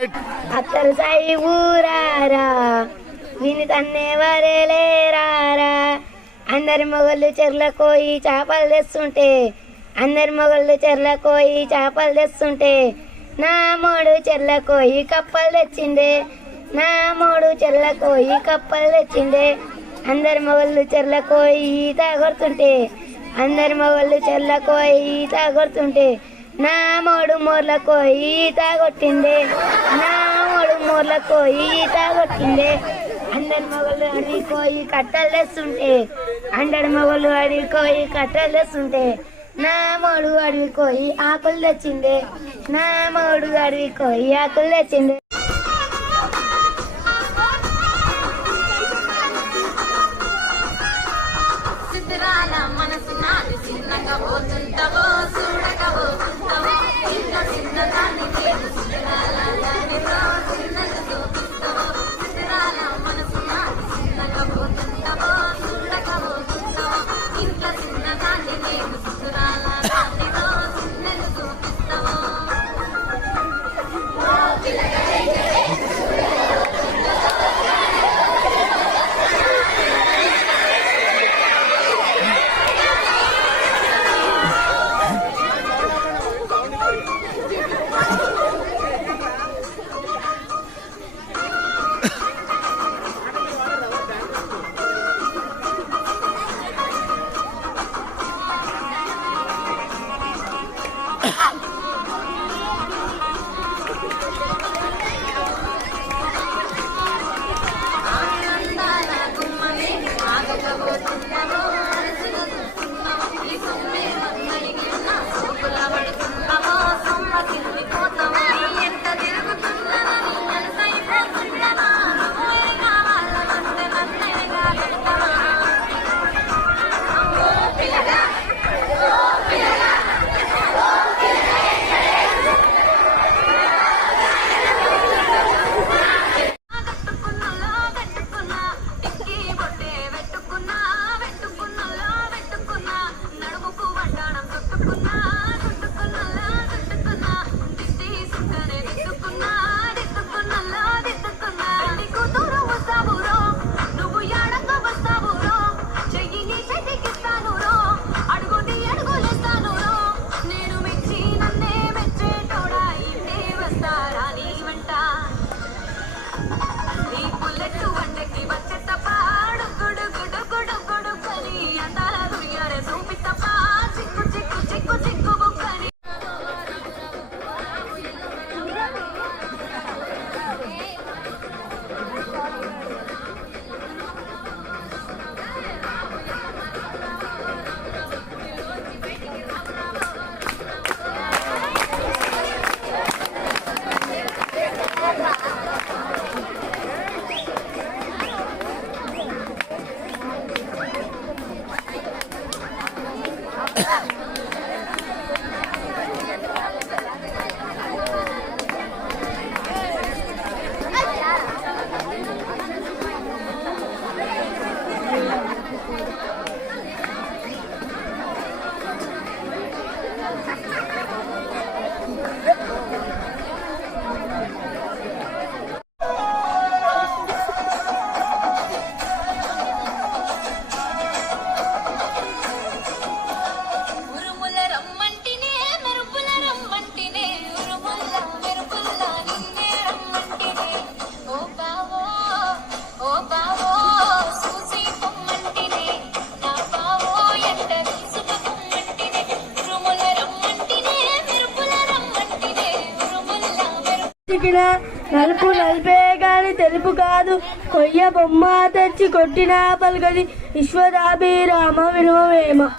అత్తరు సాయి ఊరారా విని తన్నేవారేలేరారా. అందరి మొగళ్ళు చెర్లకోయి చేపలు తెస్తుంటే, అందరి మొగళ్ళు చెర్లకోయి చేపలు తెస్తుంటే, నా మూడు చెర్లకోయి కప్పలు తెచ్చిండే, నా మూడు చెర్లకోయి కప్పలు తెచ్చిండే. అందరి మొగళ్ళు చెర్లకోయి ఈత కొడుతుంటే, అందరి మొగళ్ళు చెర్లకోయి ఈత కొడుతుంటే, నా మూడు మూర్లకోయి ఈత కొట్టిండే, నా మూడు మూర్లకోయి ఈత కొట్టిండే. అందరి మొగళ్ళు అడిగిపోయి కట్టలు తెస్తుంటే, అందరి మొగళ్ళు అడిగిపోయి కట్టలు తెస్తుంటే, నా మూడు అడిగిపోయి ఆకులు తెచ్చిండే, నా మూడు అడిగిపోయి ఆకులు తెచ్చిండే. నలుపు నలిపే గాని తెలుపు కాదు, కొయ్య బొమ్మ తెచ్చి కొట్టిన పలుకది విశ్వదాభిరామ విలువమేమ.